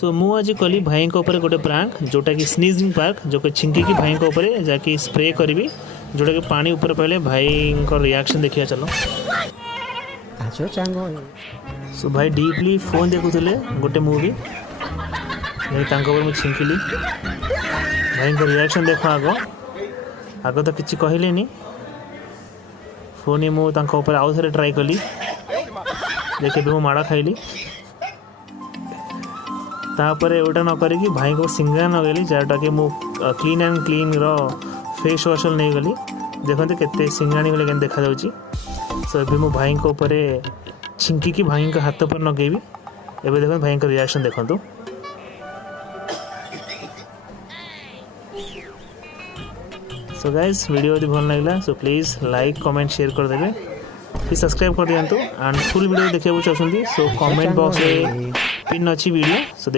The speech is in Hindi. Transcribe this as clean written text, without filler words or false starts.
सो मु आज कली भाई ऊपर गोटे प्रांक जोटा कि स्नीजिंग पार्क जो कि छिंकी भाई ऊपर जाकि स्प्रे करी जोटा कि पानी ऊपर पहले भाई रिएक्शन देखिया चलो। सो भाई डीपली फोन देखुले गोटे मूवी मुझे छिंकिली भाई रिएक्शन देख आग तो किसी कहले फोन मुझे आउ थे ट्राए कली देखे भी माड़ खाइली तापर ओटा न करी भाई को सिंगा नगेली जोटा कि मुझे क्लीन एंड क्लीन रो फेस वाश नहीं गली देखते केते सिंगाणी बोले देखा जाऊँगी। सो ये मो भाई ऊपर छिंकी भाई हाथ पर नगेबी एवं देखो भाई रिएक्शन देखु। सो गाइस वीडियो यदि भल लगे so please like comment share कर देबे प्लीज सब्सक्राइब कर दिंतु एंड फुल वीडियो देखा चाहते सो कमेंट बॉक्स में पिन अच्छी वीडियो सो